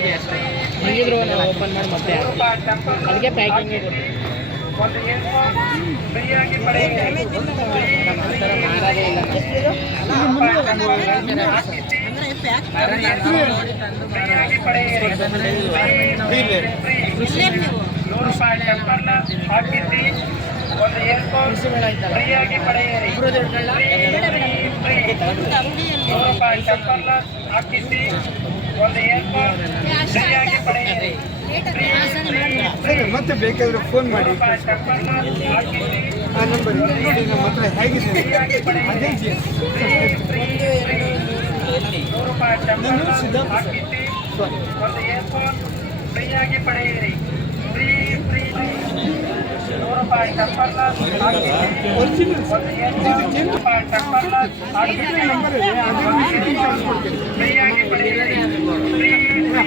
ಇದೆ ಅಷ್ಟೇ. ಹೆಂಗಿದ್ರು ನಾವು ಓಪನ್ ಮಾಡಿ ಮತ್ತೆ ಅದಕ್ಕೆ ಪ್ಯಾಕಿಂಗ್ ಮಾರದೇ ಇಲ್ಲ. ಮತ್ತೆ ಬೇಕಾದ್ರೆ ಫೋನ್ ಮಾಡಿ ಆ ನಂಬರ್ ನೋಡಿ. ನಮ್ಮ ಹತ್ರ ಹೇಗಿದೆ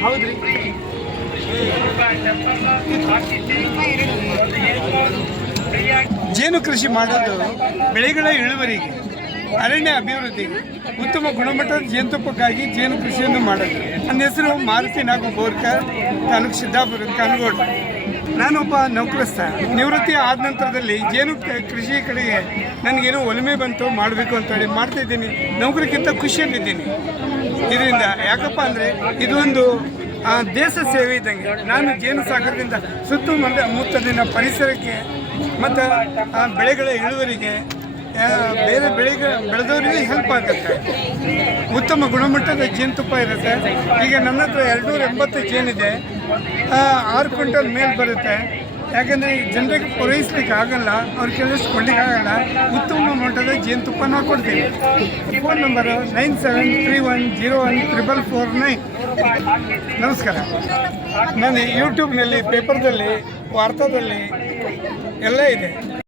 ಹೌದ್ರಿ. ಜೇನು ಕೃಷಿ ಮಾಡೋದು ಬೆಳೆಗಳ ಇಳುವರಿಗೆ, ಅರಣ್ಯ ಅಭಿವೃದ್ಧಿಗೆ, ಉತ್ತಮ ಗುಣಮಟ್ಟದ ಜೇನುತುಪ್ಪಕ್ಕಾಗಿ ಜೇನು ಕೃಷಿಯನ್ನು ಮಾಡೋದು. ನನ್ನ ಹೆಸರು ಮಾರುತಿ ನಾಗು ಬೋರ್ಕರ್, ತಾಲೂಕು ಸಿದ್ದಾಪುರ, ಕಾನಗೋಡು. ನಾನೊಬ್ಬ ನೌಕರಸ್ಥ. ನಿವೃತ್ತಿ ಆದ ನಂತರದಲ್ಲಿ ಜೇನು ಕೃಷಿ ಕಡೆಗೆ ನನಗೇನೋ ಒಲಮೆ ಬಂತು, ಮಾಡಬೇಕು ಅಂತೇಳಿ ಮಾಡ್ತಾಯಿದ್ದೀನಿ. ನೌಕರಿಗಿಂತ ಖುಷಿಯಲ್ಲಿದ್ದೀನಿ ಇದರಿಂದ. ಯಾಕಪ್ಪ ಅಂದರೆ ಇದು ಒಂದು ದೇಶ ಸೇವೆ ಇದ್ದಂಗೆ. ನಾನು ಜೇನು ಸಾಗರದಿಂದ ಸುತ್ತಮುತ್ತಲಿನ ಪರಿಸರಕ್ಕೆ ಮತ್ತು ಬೆಳೆಗಳ ಇಳುವರಿಗೆ, ಬೇರೆ ಬೆಳೆದವರಿಗೆ ಹೆಲ್ಪ್ ಆಗುತ್ತೆ. ಉತ್ತಮ ಗುಣಮಟ್ಟದ ಜೇನುತುಪ್ಪ ಇರುತ್ತೆ. ಈಗ ನನ್ನ ಹತ್ರ 280 ಜೇನಿದೆ. 6 ಕ್ವಿಂಟಲ್ ಮೇಲೆ ಬರುತ್ತೆ. ಯಾಕಂದರೆ ಈ ಜನರಿಗೆ ಪೂರೈಸ್ಲಿಕ್ಕೆ ಆಗಲ್ಲ, ಅವ್ರು ಕೇಳಿಸ್ಕೊಳ್ಳಿಕ್ಕೆ ಆಗಲ್ಲ. ಉತ್ತಮ ಮಟ್ಟದ ಜೇನುತುಪ್ಪ ನಾವು ಕೊಡ್ತೀವಿ. Phone number 9731014449. ನಮಸ್ಕಾರ. ನಾನು ಯೂಟ್ಯೂಬ್ನಲ್ಲಿ, ಪೇಪರ್ದಲ್ಲಿ, ವಾರ್ತಾದಲ್ಲಿ ಎಲ್ಲ ಇದೆ.